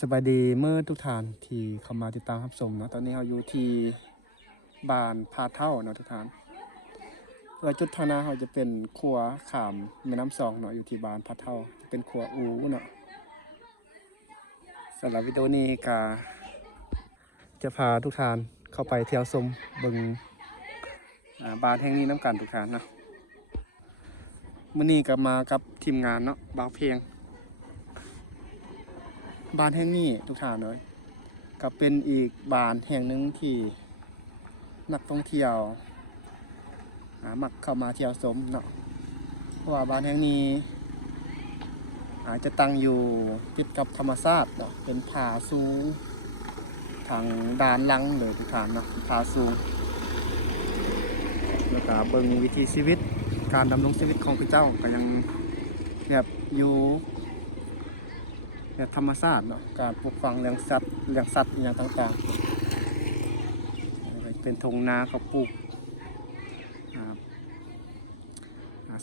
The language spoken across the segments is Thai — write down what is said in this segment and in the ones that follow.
สบายดีเมื่อทุกท่านที่เข้ามาติดตามรับชมเนาะตอนนี้เราอยู่ที่บ้านพาเท่าเนาะทุกท่านโดยจุดทางหน้าเราจะเป็นครัวขามแม่น้ำสองเนาะอยู่ที่บ้านพาเท่าเป็นครัวอูเนาะสำหรับวิดีโอนี้ก็จะพาทุกท่านเข้าไปเที่ยวชมเบิ่งบ้านแห่งนี้น้ำกันทุกท่านเนาะมื้อนี้ก็มากับทีมงานเนาะบ่าวเพลงบ้านแห่งนี้ทุกท่านเลยก็เป็นอีกบ้านแห่งหนึ่งที่นักท่องเที่ยวมักเข้ามาเที่ยวชมเนาะเพราะว่าบ้านแห่งนี้อาจจะตั้งอยู่ติดกับธรรมชาติเนาะเป็นผาสูงทางด้านหลังเลยทุกท่านเนาะผาสูงแล้วก็เบิ่งวิถีชีวิตการดำรงชีวิตของพระเจ้าก็ยังแบบอยู่แบบธรรมชาติเนาะการปลูกฝังเลี้ยงสัตว์อย่างต่างๆเป็นทงนาเขาปลูก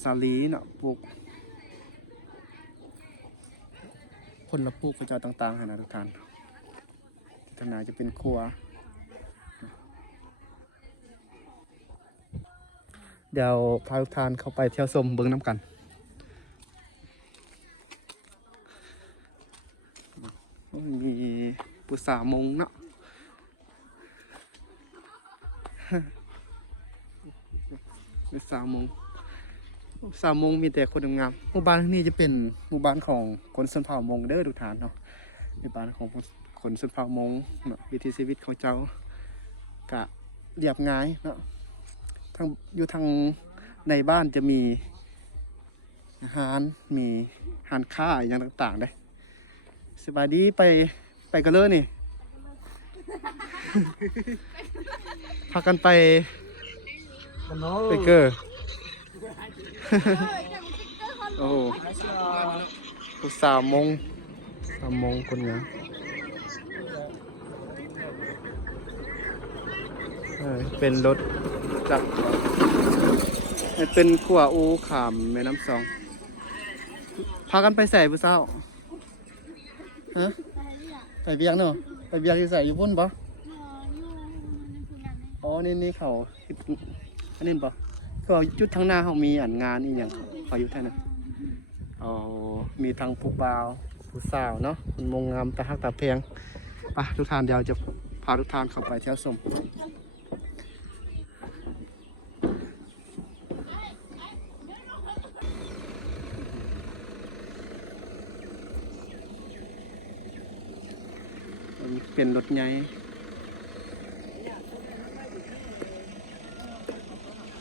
สาลีเนาะปลูกผลปลูกพระเจ้าต่างๆให้นะทุกท่านทางนาจะเป็นครัวเดี๋ยวพาทุกท่านเข้าไปเที่ยวชมเบิ้งน้ำกันมีปุษามงเนาะปุษามงมีแต่คนงามหมู่บ้านนี้จะเป็นหมู่บ้านของคนชนเผ่ามงเด้อทุกท่านเนาะหมู่บ้านของคนชนเผ่ามงเนาะวิถีชีวิตของเจ้ากะเรียบง่ายเนาะอยู่ทางในบ้านจะมีอาหารมีหานค้าอย่างต่างๆได้สบายดีไปกันเลยนี่พากันไปเกอร์โอ้ผู้สาวมงคนงามเป็นรถจักรเป็นขั่วอูขามแม่น้ำสองพากันไปใส่ผู้สาวฮะไปเบียงเนาะไปเบียงที่ใส่อยู่พุ่นปะอ๋อนี่เขาอันนี้ปะก็จุดทางหน้าเขามีงานนี่อย่างเขาอยู่ท่านน่ะอ๋อมีทางผู้บ่าวผู้สาวเนาะคนมงงามตาฮักตาเพียงไปทุกท่านเดี๋ยวจะพาทุกท่านเข้าไปเที่ยวชมเป็นรถใหญ่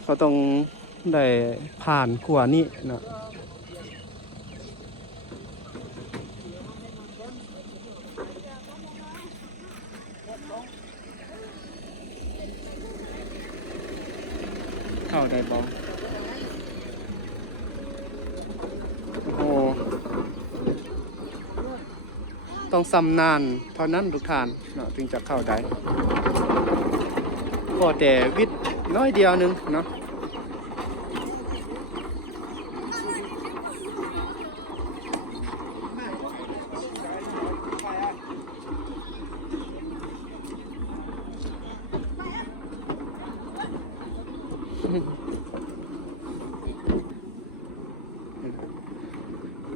เขาต้องได้ผ่านขัวนี่เนาะเข้าได้บ่โอ้ต้องสำนานเท่านั้นทุกท่านเนาะถึงจะเข้าได้ก็แต่วิทย์น้อยเดียวนึงเนาะ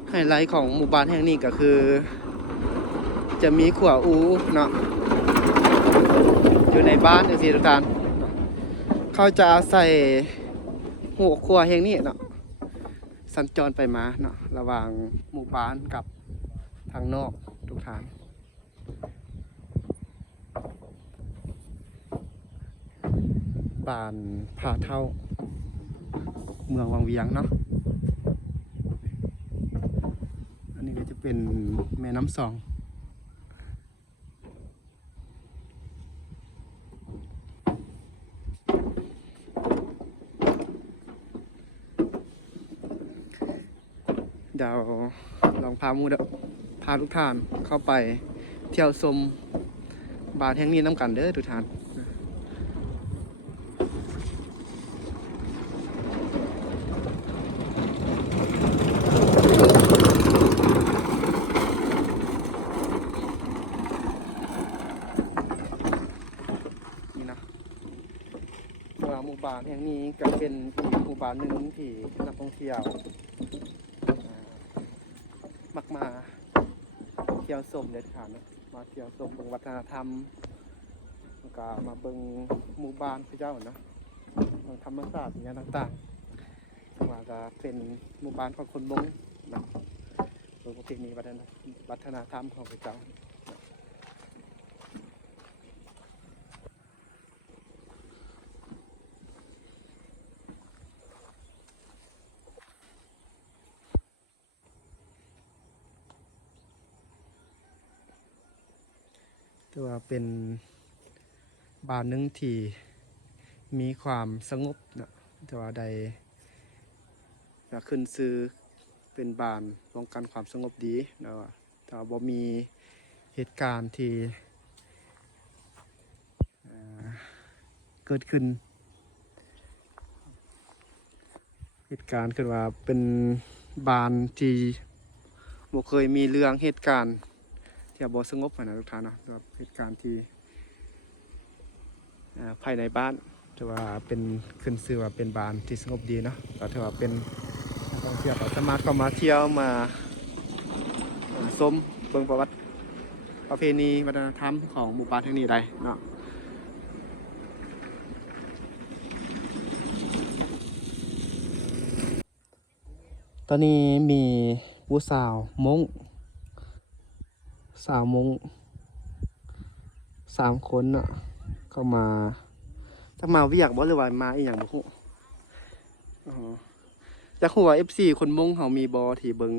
ไฮไลท์ของหมู่บ้านแห่งนี้ก็คือจะมีขั่วอูเนาะอยู่ในบ้านอย่างที่ทุกท่านเขาจะอาศัยหัวขั่วแห่งนี้เนาะสัญจรไปมาเนาะระหว่างหมู่บ้านกับทางนอกทุกท่านบ้านผาเท่าเมืองวังเวียงเนาะอันนี้ก็จะเป็นแม่น้ำสองเดี๋ยวลองพาทุกท่านเข้าไปเที่ยวชมบ้านแห่งนี้น้ำกันเด้อทุกท่าน านแห่งนี้ก็เป็นหมู่บ้านหนึ่งที่นักท่องเที่ยวมักมาเที่ยวชมเด็ดขาดนะมาเที่ยวชมเบิ่งวัฒนธรรมแล้วก็มาเบิ่งหมู่บ้านพระเจ้าเนาะเบิ่งธรรมศาสตร์อย่างเงี้ยต่างๆว่าจะเป็นหมู่บ้านของคนมงนะเบิ่งประเพณีวัฒนธรรมของพระเจ้าถือว่าเป็นบ้านหนึ่งที่มีความสงบนะแต่ว่าใดขึ้นซื้อเป็นบ้านป้องกันความสงบดีนะว่าแต่ว่าบ่มีเหตุการณ์ที่เกิดขึ้นเหตุการณ์คือว่าเป็นบ้านที่บ่เคยมีเรื่องเหตุการณ์ที่บ่สงบนะทุกท่านนะแบบเหตุการณ์ที่ภายในบ้านถือว่าเป็นขึ้นชื่อว่าเป็นบ้านที่สงบดีเนาะก็ถือว่าเป็นนักท่องเที่ยวสามารถเข้ามาเที่ยวมาชมเบิ่งประวัติประเพณีวัฒนธรรมของหมู่บ้านแห่งนี้ได้เนาะตอนนี้มีผู้สาวมง3 คนเนาะเข้ามาจะมาเวียกบ่หรือว่ามาอีหยังบ่ฮู้อยากฮู้ว่า FC คนมงเฮามีบ่ที่เบิ่ง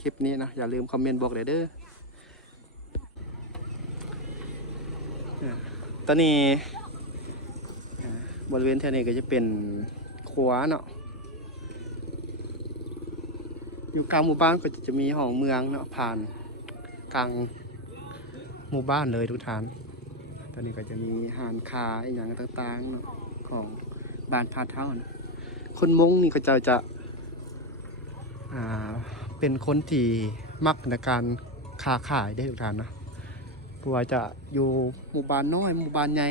คลิปนี้นะอย่าลืมคอมเมนต์บอกได้เด้อตอนนี้บริเวณแถวนี้ก็จะเป็นครัวเนาะอยู่กลางหมู่บ้านก็จะมีห้องเมืองเนาะผ่านกลางหมู่บ้านเลยทุกท่านตอนนี้ก็จะมีหานคาอีกอย่างต่างๆเนาะของบ้านพาเท่านะคนมงนี่ก็จะเป็นคนที่มักในการค้าขายได้ทุกท่านนะเพราะว่าจะอยู่หมู่บ้านน้อยหมู่บ้านใหญ่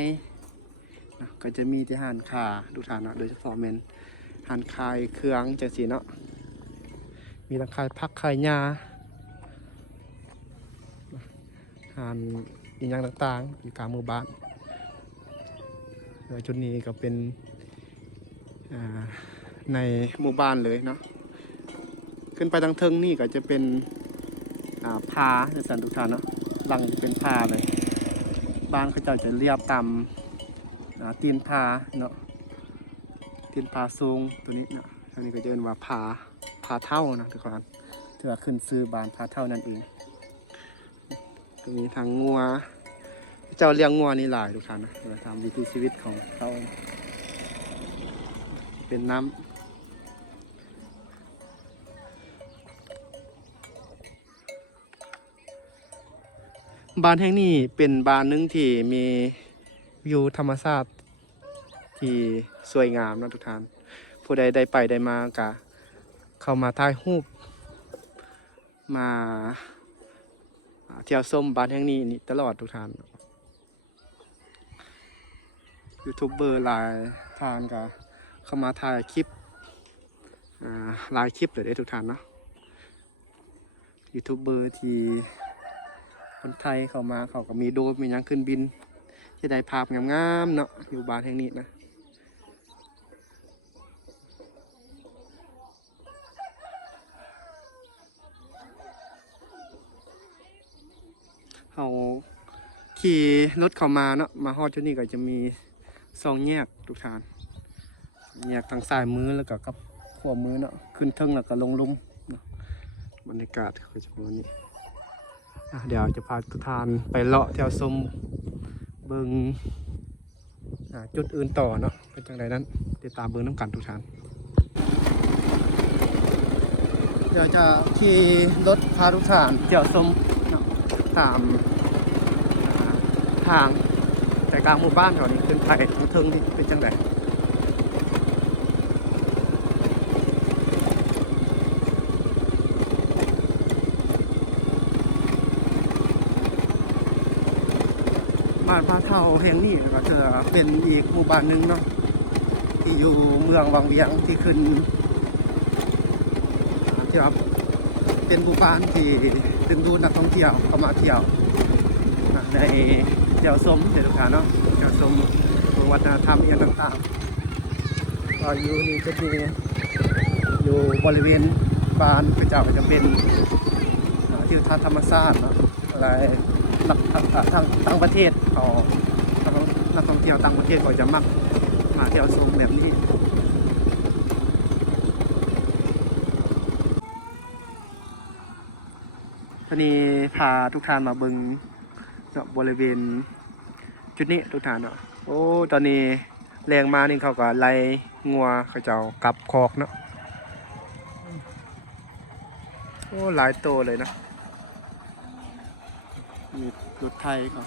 นะก็จะมีที่หานคาทุกท่านนะโดยเฉพาะเป็นหานขายเครื่องจังสีเนาะมีทั้งขายผักขายยาหานอีกอย่างต่างๆอยู่กลางหมู่บ้านจุดนี้ก็เป็นในหมู่บ้านเลยเนาะขึ้นไปทางเทิงนี่ก็จะเป็นผาในสันทุกท่านเนาะหลังเป็นผาเลยบ้านเขาจะเรียบตามตีนผาเนาะตีนผาสูงตัวนี้เนาะทางนี้ก็จะเป็นว่าผาเท่านะทุกคนถือว่าขึ้นซื้อบ้านผาเท่านั่นเองตรงนี้ทางงัวเจ้าเลี้ยงงัวนี่หลายทุกท่านนะเราทำวิถีชีวิตของเขาเป็นน้ำบ้านแห่งนี้เป็นบ้านหนึ่งที่มีวิวธรรมชาติที่สวยงามนะทุกท่านผู้ใดได้ไปได้มากะเข้ามาถ่ายรูปมาเที่ยวชมบ้านแห่งนี้ตลอดทุกท่านยูทูบเบอร์หลายท่านก็เข้ามาถ่ายคลิปหลายคลิปเลยได้ทุกท่านเนาะยูทูบเบอร์ที่คนไทยเข้ามาเขาก็มีโดรนมียังขึ้นบินที่ได้ภาพงามๆเนาะอยู่บ้านแห่งนี้นะเขาขี่รถเข้ามาเนาะมาฮอดจุดนี้ก็จะมี2 แยกทุกท่านแยกทางซ้ายมือแล้วก็กับขวามือเนาะขึ้นเทิงแล้วก็ลงลุ่มเนาะบรรยากาศก็จะประมาณนี้เดี๋ยวจะพาทุกท่านไปเลาะแถวชมเบิงจุดอื่นต่อเนาะเป็นจังไรนั้นติดตามเบิงน้ำกันทุกท่านเดี๋ยวจะขี่รถพาทุกท่านแถวชมตามทางแต่กลางหมู่บ้านแถวนี้ขึ้นไปเทิงนี่เป็นจังไรบ้านพาเท่าแห่งนี้ก็จะเป็นอีกหมู่บ้านหนึ่งเนาะ ที่อยู่เมืองวังเวียงที่ขึ้นที่ว่าเป็นหมู่บ้านที่ดึงดูดนักท่องเที่ยวเข้ามาเที่ยวในเที่ยวชมเทุกท่านเนาะเที่ยวชมวัฒนธรรมอย่างต่างๆก็อยู่นี่จะมีอยู่บริเวณบ้านพระเจ้าก็จะเป็นทิวทัศน์ธรรมชาติเนาะอะไรต่างประเทศเขานักท่องเที่ยวต่างประเทศก็จะมักมาเที่ยวชมแบบนี้ตอนนี้พาทุกท่านมาเบิ่งบริเวณจุดนี้ทุกท่านเนาะโอ้ตอนนี้แรงมานี่เขาก็ไล่งัวเขาเจ้ากลับคอกเนาะโอ้หลายโตเลยนะมีรถไทยครับ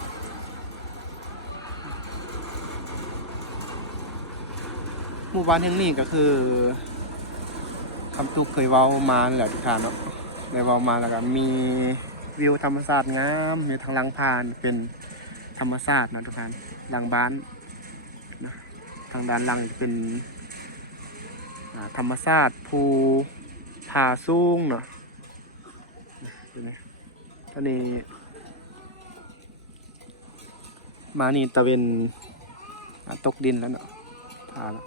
หมู่บ้านแห่งนี้ก็คือคำตุกเคยเว้ามาแหละทุกท่านเนาะในเว้ามาแล้วก็มีวิวธรรมชาติงามมีทางลังพานเป็นธรรมชาตินะทุกท่านหลังบ้านนะทางด้านหลังเป็นธรรมชาติภูผาสูงเนาะตอนนี้มานี่ตะเวนตกดินแล้วเนาะพาแล้ว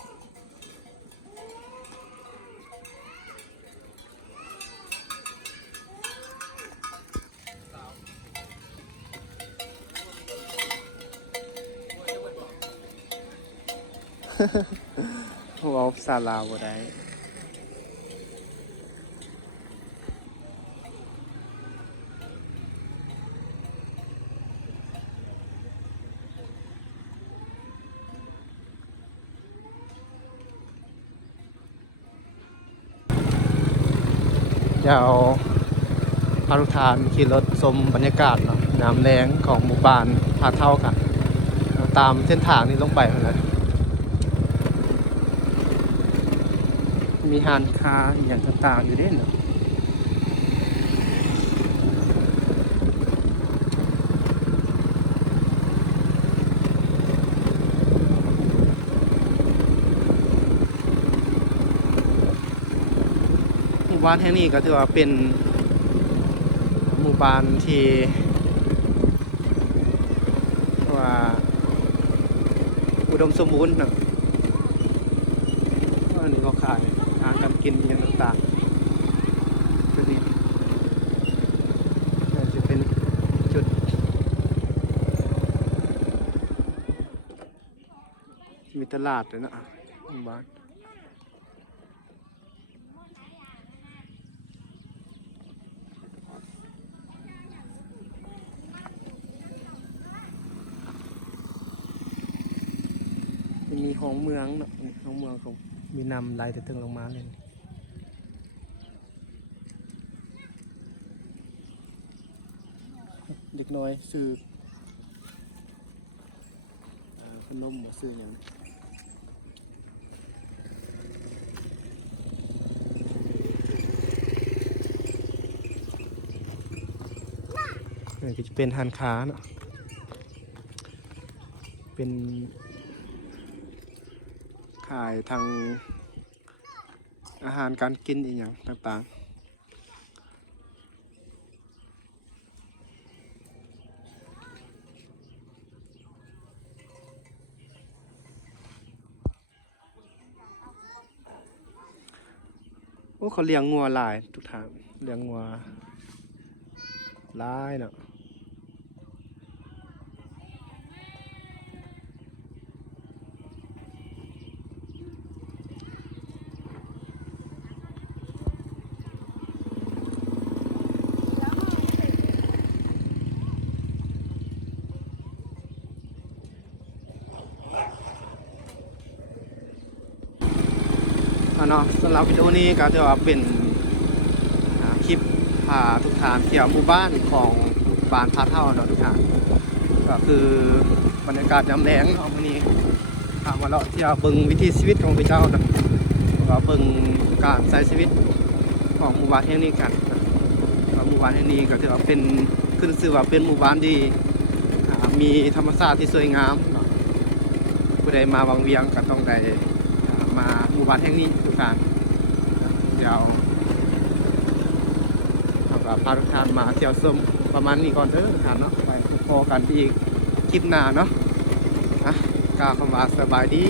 เว้าภาษาลาวบ่ได้เดี๋ยวพาทุกท่านขี่รถชมบรรยากาศเนาะน้ำแรงของหมู่บ้านพาเท่ากันตามเส้นทางนี้ลงไปเลยมีร้านค้าอย่างต่างๆอยู่ด้วยเนาะหมู่บ้านแห่งนี้ก็ถือว่าเป็นหมู่บ้านที่ว่าอุดมสมบูรณ์นะอันนี้ก็ขายอาหารการกินอย่างต่างๆจุดนี้จะเป็นจุดมีตลาดเลยนะหมู่บ้านมีห้องเมืองเนาะห้องเมืองเขามีนำไหลแต่ถึงลงมาเลยเด็กน้อยซื้อขนมซื้ออย่างนี่ก็จะเป็นร้านค้าเนาะเป็นขายทางอาหารการกินอีกอย่างต่างๆโอ้เขาเลี้ยงงัวหลายทุกทางเลี้ยงงัวหลายเนาะเนาะสำหรับวิดีโอนี้ก็ถือว่าเป็นคลิปพาทุกท่านเที่ยวหมู่บ้านของบ้านพาเท่าเนาะทุกท่านก็คือบรรยากาศยามแล้งของวันนี้พามาเลาะเที่ยวเบิ่งวิถีชีวิตของพระเจ้าเนาะก็เบิ่งการใช้ชีวิตของหมู่บ้านแห่งนี้กันหมู่บ้านแห่งนี้ก็ถือว่าเป็นขึ้นชื่อว่าเป็นหมู่บ้านที่มีธรรมชาติที่สวยงามเนาะผู้ใดมาวังเวียงก็ต้องได้ มาหมู่บ้านแห่งนี้ทุกท่านเดี๋ยวเราก็พาทุกท่านมาเที่ยวชมประมาณนี้ก่อนเด้อทุกท่านเนาะไปพบกันอีกคลิปหน้าเนาะกล่าวคำว่าสบายดี